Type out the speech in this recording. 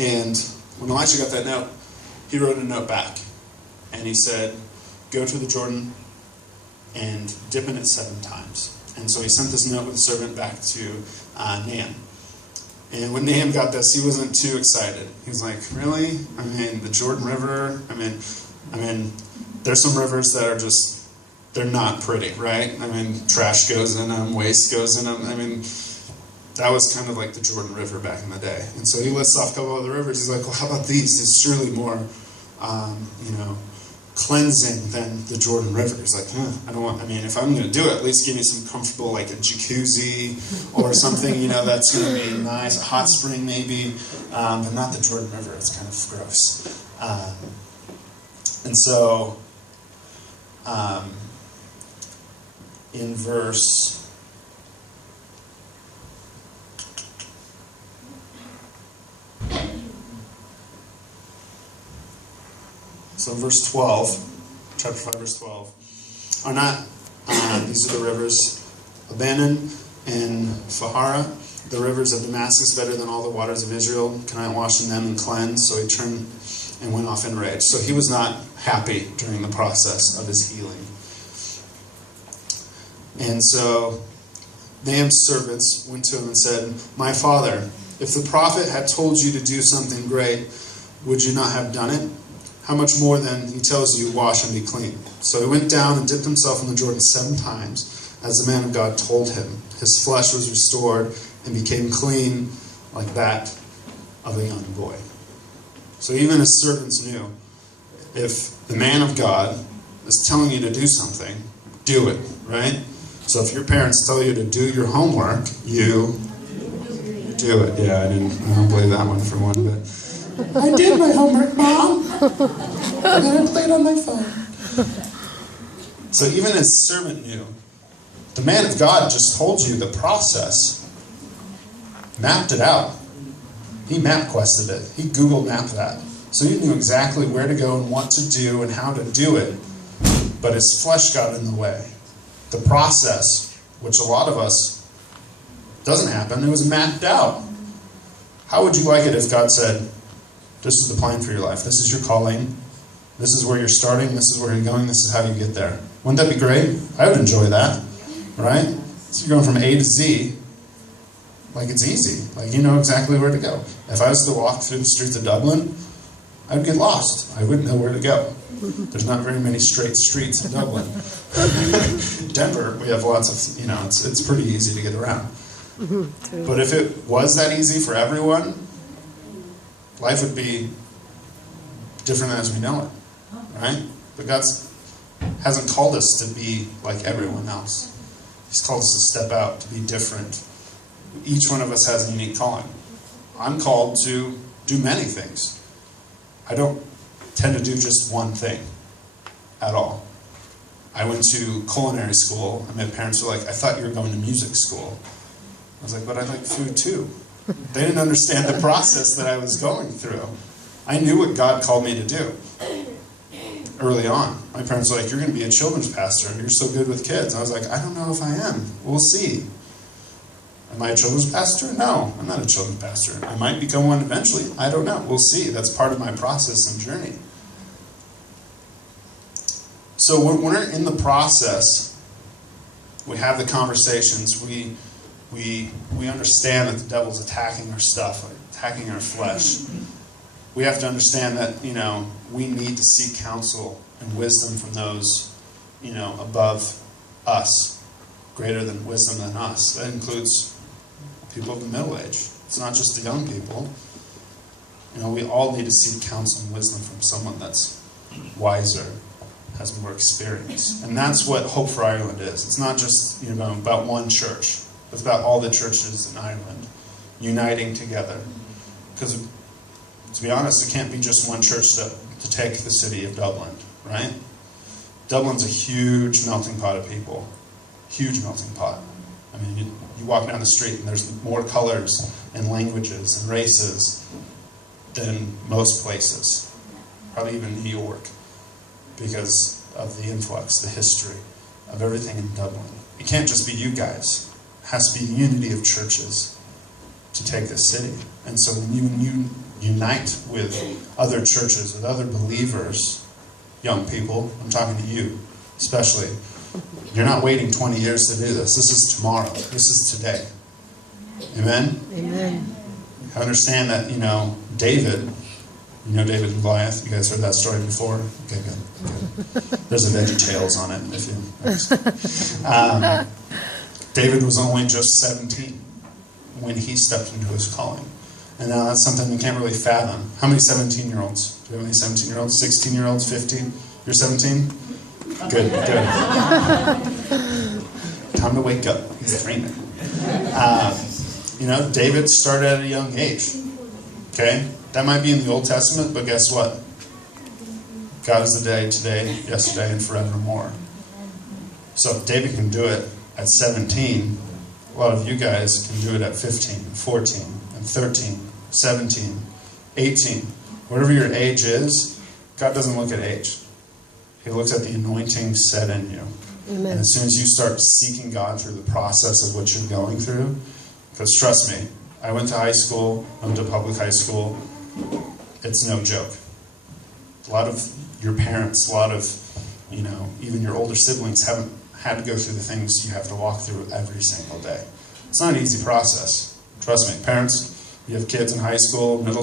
And when Elisha got that note, he wrote a note back. And he said, go to the Jordan and dip in it 7 times. And so he sent this note with the servant back to Nahum. And when Nahum got this, he wasn't too excited. He was like, really? I mean, the Jordan River? I mean, there's some rivers that are just, they're not pretty, right? I mean, trash goes in them, waste goes in them. I mean, that was kind of like the Jordan River back in the day. And so he lists off a couple other rivers. He's like, well, how about these? It's surely more, cleansing than the Jordan River. He's like, if I'm going to do it, at least give me some comfortable, like a jacuzzi or something, that's going to be nice, a hot spring maybe, but not the Jordan River. It's kind of gross. And so, in verse... So verse 12, chapter 5, verse 12, are not, these are the rivers, Lebanon and Fahara, the rivers of Damascus, better than all the waters of Israel. Can I wash in them and cleanse? So he turned and went off in rage. So he was not happy during the process of his healing. And so Nahum's servants went to him and said, my father, if the prophet had told you to do something great, would you not have done it? How much more then he tells you, wash and be clean. So he went down and dipped himself in the Jordan 7 times, as the man of God told him. His flesh was restored and became clean like that of a young boy. So even his servants knew, if the man of God is telling you to do something, do it, right? So if your parents tell you to do your homework, you do it. Yeah, I don't believe that one for one bit. I did my homework, Mom. And then I played on my phone. So even his servant knew. The man of God just told you the process. Mapped it out. He map quested it. He Google mapped that. So he knew exactly where to go and what to do and how to do it. But his flesh got in the way. The process, which a lot of us doesn't happen, it was mapped out. How would you like it if God said, this is the plan for your life. This is your calling. This is where you're starting. This is where you're going. This is how you get there. Wouldn't that be great? I would enjoy that, right? So you're going from A to Z, like it's easy. Like you know exactly where to go. If I was to walk through the streets of Dublin, I'd get lost. I wouldn't know where to go. There's not very many straight streets in Dublin. Denver, we have lots of, it's pretty easy to get around. But if it was that easy for everyone, life would be different as we know it, right? But God hasn't called us to be like everyone else. He's called us to step out, to be different. Each one of us has a unique calling. I'm called to do many things. I don't tend to do just one thing at all. I went to culinary school, and my parents were like, I thought you were going to music school. I was like, but I like food too. They didn't understand the process that I was going through. I knew what God called me to do early on. My parents were like, you're going to be a children's pastor. You're so good with kids. I was like, I don't know if I am. We'll see. Am I a children's pastor? No, I'm not a children's pastor. I might become one eventually. I don't know. We'll see. That's part of my process and journey. So when we're in the process, we have the conversations, we understand that the devil's attacking our stuff, attacking our flesh. We have to understand that, we need to seek counsel and wisdom from those, above us, greater than wisdom than us. That includes people of the middle age. It's not just the young people. We all need to seek counsel and wisdom from someone that's wiser, has more experience. And that's what Hope for Ireland is. It's not just, about one church. It's about all the churches in Ireland uniting together. Because, to be honest, it can't be just one church to take the city of Dublin, right? Dublin's a huge melting pot of people. Huge melting pot. I mean, you walk down the street and there's more colors and languages and races than most places. Probably even New York. Because of the influx, the history of everything in Dublin. It can't just be you guys. It has to be unity of churches. to take this city. And so when you unite with other churches, with other believers, young people, I'm talking to you especially, you're not waiting 20 years to do this. This is tomorrow. This is today. Amen? Amen. I understand that, David, David and Goliath. You guys heard that story before? Okay, good. There's a VeggieTales on it. David was only just 17 when he stepped into his calling. And now that's something we can't really fathom. How many 17-year-olds? Do you have any 17-year-olds? 16-year-olds? 15? You're 17? Good. Time to wake up. He's dreaming. David started at a young age. Okay? That might be in the Old Testament, but guess what? God is the day, today, yesterday, and forevermore. So if David can do it at 17, a lot of you guys can do it at 15, and 14, and 13, 17, 18. Whatever your age is, God doesn't look at age. He looks at the anointing set in you. Amen. And as soon as you start seeking God through the process of what you're going through, because trust me, I went to high school, I went to public high school, it's no joke. A lot of your parents, a lot of, even your older siblings haven't had to go through the things you have to walk through every single day. It's not an easy process. Trust me, parents, you have kids in high school, middle